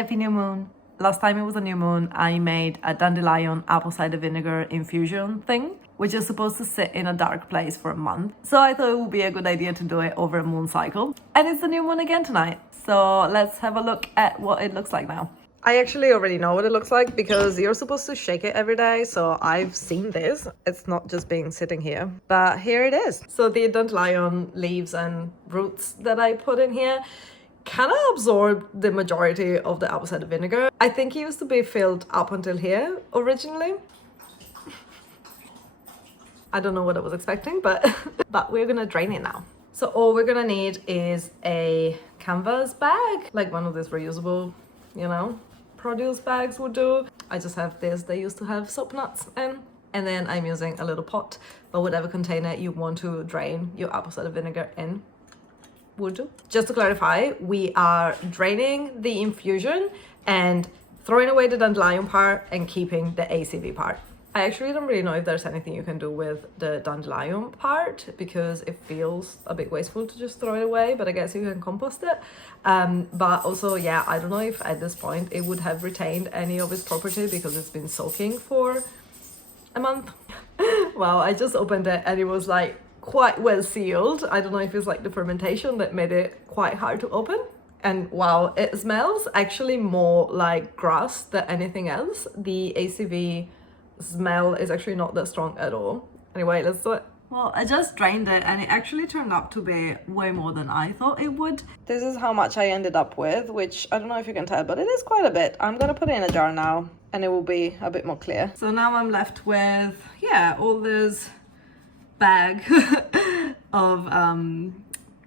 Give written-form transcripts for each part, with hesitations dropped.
Happy new moon. Last time it was a new moon, I made a dandelion apple cider vinegar infusion thing, which is supposed to sit in a dark place for a month. So I thought it would be a good idea to do it over a moon cycle. And it's the new moon again tonight. So let's have a look at what it looks like now. I actually already know what it looks like because you're supposed to shake it every day. So I've seen this. It's not just being sitting here, but here it is. So the dandelion leaves and roots that I put in here kind of absorbed the majority of the apple cider vinegar. I think it used to be filled up until here originally. I don't know what I was expecting, but we're gonna drain it now. So all we're gonna need is a canvas bag, like one of these reusable, produce bags would do. I just have this. They used to have soap nuts in. And then I'm using a little pot, but whatever container you want to drain your apple cider vinegar in would do. Just to clarify, we are draining the infusion and throwing away the dandelion part and keeping the ACV part. I actually don't really know if there's anything you can do with the dandelion part because it feels a bit wasteful to just throw it away, but I guess you can compost it. But also, yeah, I don't know if at this point it would have retained any of its property because it's been soaking for a month. Wow, I just opened it and it was like quite well sealed. I don't know if it's like the fermentation that made it quite hard to open. And wow, it smells actually more like grass than anything else. The ACV smell is actually not that strong at all. Anyway, let's do it. Well, I just drained it and it actually turned out to be way more than I thought it would. This is how much I ended up with, which I don't know if you can tell, but it is quite a bit. I'm gonna put it in a jar now and it will be a bit more clear. So now I'm left with, all this bag of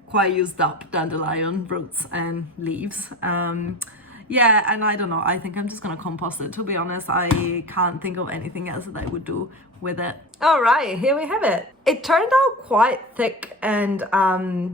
quite used up dandelion roots and leaves. And I don't know, I think I'm just gonna compost it. To be honest, I can't think of anything else that I would do with it. All right, here we have it. It turned out quite thick and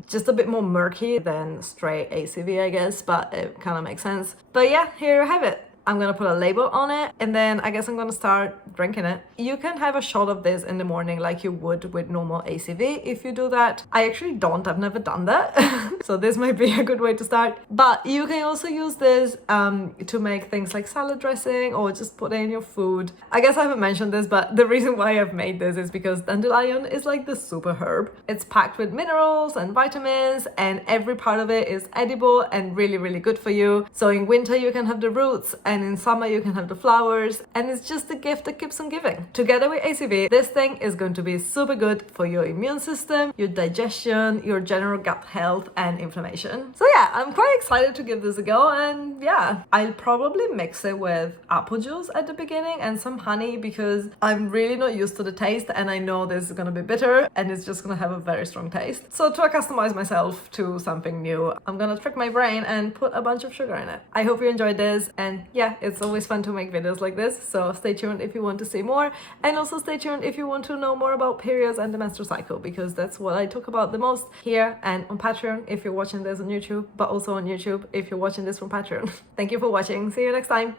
just a bit more murky than straight ACV, I guess, but it kind of makes sense. But yeah, here you have it. I'm gonna put a label on it and then I guess I'm gonna start drinking it. You can have a shot of this in the morning like you would with normal ACV if you do that. I actually don't, I've never done that. So this might be a good way to start. But you can also use this to make things like salad dressing or just put it in your food. I guess I haven't mentioned this, but the reason why I've made this is because dandelion is like the super herb. It's packed with minerals and vitamins and every part of it is edible and really, really good for you. So in winter you can have the roots and in summer you can have the flowers, and it's just a gift that keeps on giving. Together with ACV, this thing is going to be super good for your immune system, your digestion, your general gut health and inflammation. So yeah, I'm quite excited to give this a go, and yeah, I'll probably mix it with apple juice at the beginning and some honey because I'm really not used to the taste and I know this is gonna be bitter and it's just gonna have a very strong taste. So to customize myself to something new, I'm gonna trick my brain and put a bunch of sugar in it. I hope you enjoyed this, and yeah, it's always fun to make videos like this, so stay tuned if you want to see more, and also stay tuned if you want to know more about periods and the menstrual cycle, because that's what I talk about the most here and on Patreon if you're watching this on YouTube, but also on YouTube if you're watching this from Patreon. Thank you for watching. See you next time.